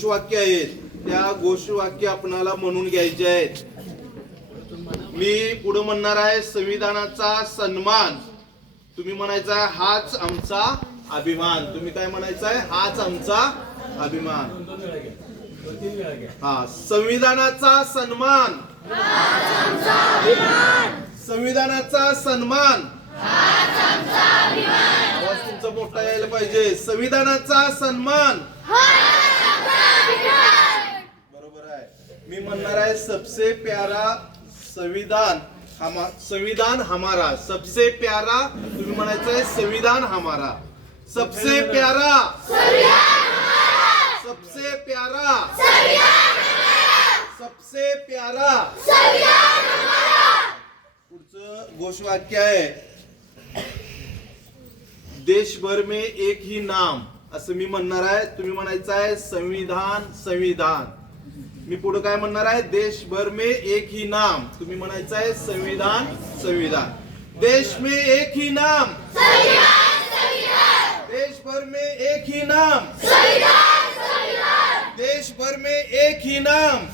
घोषवाक्य आहेत. त्या घोषवाक्य आपणाला म्हणून घ्यायचे आहेत. मी पुढे म्हणणार आहे संविधानाचा सन्मान. तुम्ही म्हणायचा हाच आमचा अभिमान. तुम्ही काय म्हणायचा आहे? हाच आमचा अभिमान. हा संविधानाचा सन्मान. संविधानाचा सन्मान. आवाज तुमचा मोठा यायला पाहिजे. संविधानाचा सन्मान बरोबर आहे मी म्हणणार आहे सबसे प्यारा संविधान हमा संविधान हमारा सबसे प्यारा तुम्ही म्हणायचं आहे संविधान हमारा. सबसे प्यारा. सबसे प्यारा. सबसे प्यारा. पुढचं घोषवाक्य आहे देशभर में एक ही नाम असं मी म्हणणार आहे तुम्ही म्हणायचं आहे संविधान संविधान. मी पुढे काय म्हणणार आहे? देशभर मे एक ही नाम. तुम्ही म्हणायचं आहे संविधान संविधान. देश में एक ही नाम. देश भर में एक ही नाम. देश भर में एक ही नाम.